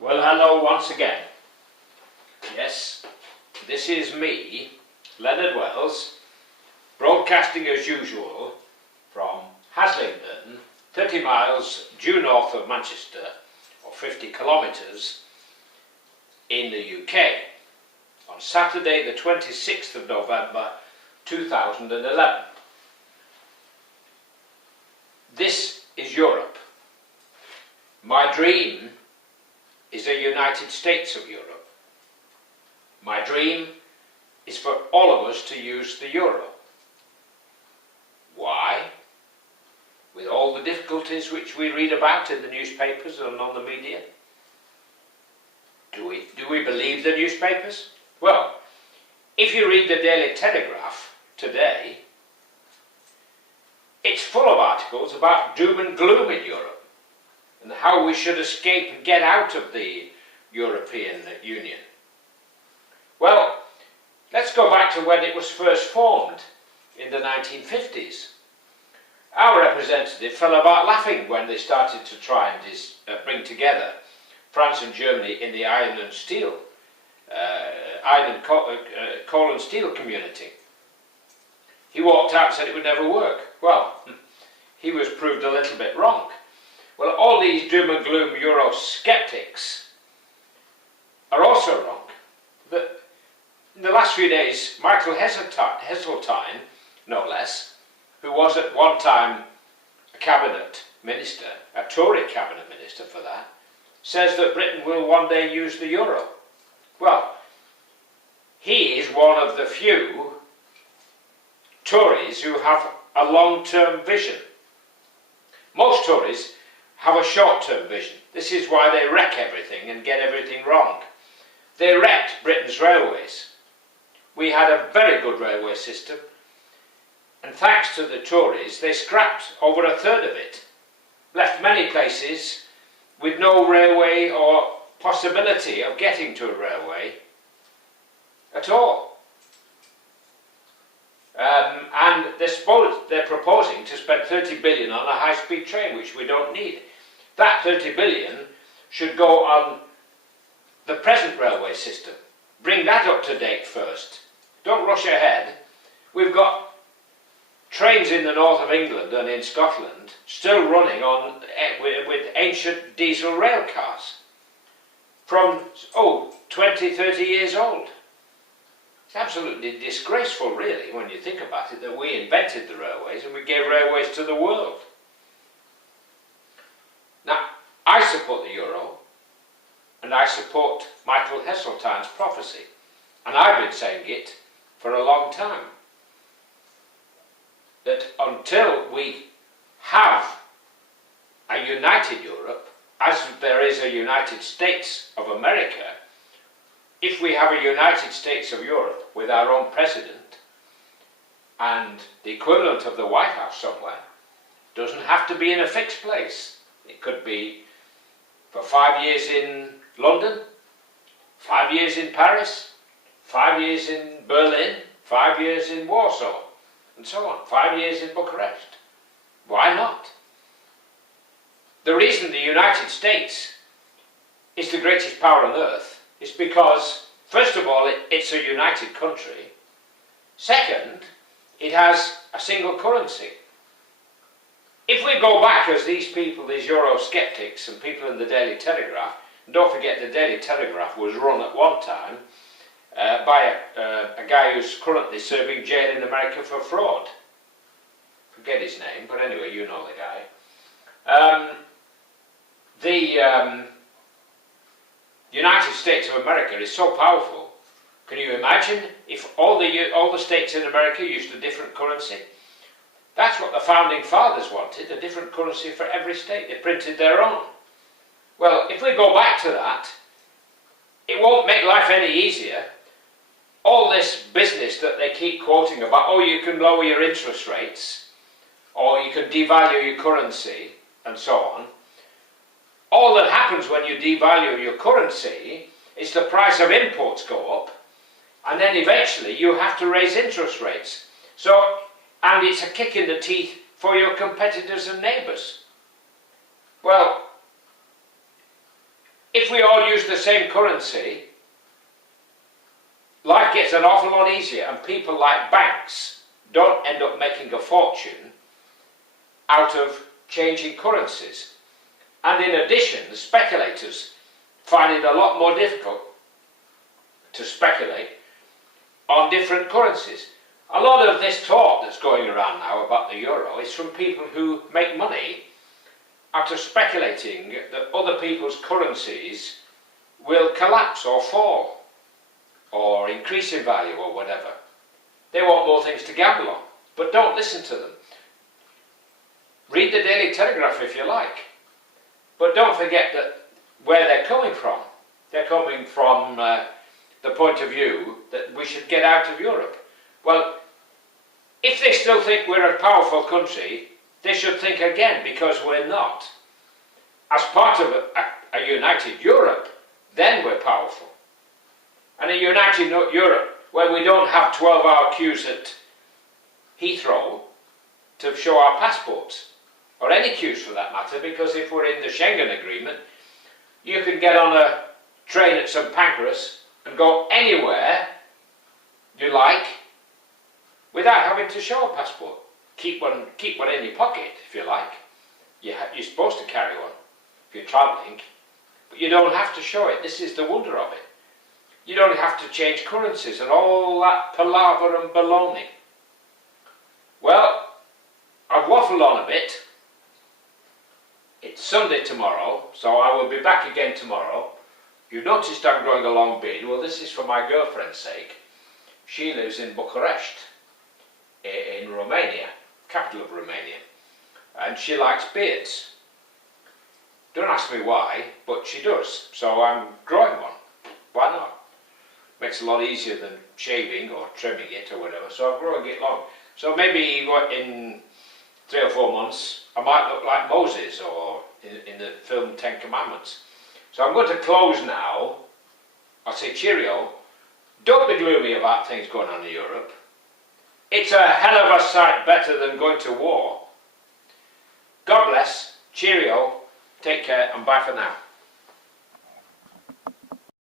Well, hello once again. Yes, this is me, Leonard Wells, broadcasting as usual from HASLINGDEN, 30 miles due north of Manchester, or 50 kilometres, in the UK, on Saturday the 26th of November 2011. This is Europe. My dream is a United States of Europe. My dream is for all of us to use the euro. Why? With all the difficulties which we read about in the newspapers and on the media? Do we believe the newspapers? Well, if you read the Daily Telegraph today, it's full of articles about doom and gloom in Europe and how we should escape and get out of the European Union. Well, let's go back to when it was first formed in the 1950s. Our representative fell about laughing when they started to try and bring together France and Germany in the iron and coal and steel community. He walked out and said it would never work. Well, he was proved a little bit wrong. Well, all these doom and gloom Eurosceptics are also wrong. In the last few days, Michael Heseltine, no less, who was at one time a cabinet minister, a Tory cabinet minister for that, says that Britain will one day use the euro. Well, he is one of the few Tories who have a long-term vision. Most Tories have a short-term vision. This is why they wreck everything and get everything wrong. They wrecked Britain's railways. We had a very good railway system, and thanks to the Tories, they scrapped over a third of it, left many places with no railway or possibility of getting to a railway at all. And they're proposing to spend 30 billion on a high-speed train, which we don't need. That 30 billion should go on the present railway system. Bring that up to date first. Don't rush ahead. We've got trains in the north of England and in Scotland still running on with ancient diesel rail cars from 20, 30 years old. It's absolutely disgraceful, really, when you think about it, that we invented the railways and we gave railways to the world. Now, I support the euro, and I support Michael Heseltine's prophecy, and I've been saying it for a long time, that until we have a united Europe, as there is a United States of America, if we have a United States of Europe with our own president and the equivalent of the White House somewhere, doesn't have to be in a fixed place. It could be for 5 years in London, 5 years in Paris, 5 years in Berlin, 5 years in Warsaw, and so on, 5 years in Bucharest. Why not? The reason the United States is the greatest power on earth is because, first of all, it's a united country. Second, it has a single currency. If we go back, as these people, these Eurosceptics and people in the Daily Telegraph, and don't forget the Daily Telegraph was run at one time by a guy who's currently serving jail in America for fraud. Forget his name, but anyway, you know the guy. The United States of America is so powerful. Can you imagine if all the states in America used a different currency? That's what the founding fathers wanted, a different currency for every state. They printed their own. Well, if we go back to that, it won't make life any easier. All this business that they keep quoting about, oh, you can lower your interest rates, or you can devalue your currency, and so on. All that happens when you devalue your currency is the price of imports go up, and then eventually you have to raise interest rates. And it's a kick in the teeth for your competitors and neighbours. Well, if we all same currency, life gets an awful lot easier, and people like banks don't end up making a fortune out of changing currencies. And in addition, the speculators find it a lot more difficult to speculate on different currencies. A lot of this talk that's going around now about the euro is from people who make money out of speculating that other people's currencies will collapse or fall or increase in value or whatever. They want more things to gamble on, but don't listen to them. Read the Daily Telegraph if you like, but don't forget that where they're coming from. They're coming from the point of view that we should get out of Europe. Well, if they still think we're a powerful country, they should think again, because we're not. As part of a united Europe, then we're powerful. And a united Europe where we don't have 12-hour queues at Heathrow to show our passports, or any queues for that matter, because if we're in the Schengen Agreement, you can get on a train at St Pancras and go anywhere you like without having to show a passport. Keep one in your pocket if you like. You're supposed to carry one if you're travelling, but you don't have to show it. This is the wonder of it. You don't have to change currencies and all that palaver and baloney. Well, I've waffled on a bit. It's Sunday tomorrow, so I will be back again tomorrow. You've noticed I'm growing a long beard. Well, this is for my girlfriend's sake. She lives in Bucharest, in Romania, capital of Romania, and she likes beards. Don't ask me why, but she does, so I'm growing one. Why not? Makes it a lot easier than shaving or trimming it or whatever, so I'm growing it long. So maybe in 3 or 4 months I might look like Moses, or in the film 10 Commandments. So I'm going to close now. I'll say cheerio. Don't be gloomy about things going on in Europe. It's a hell of a sight better than going to war. God bless, cheerio, take care, and bye for now.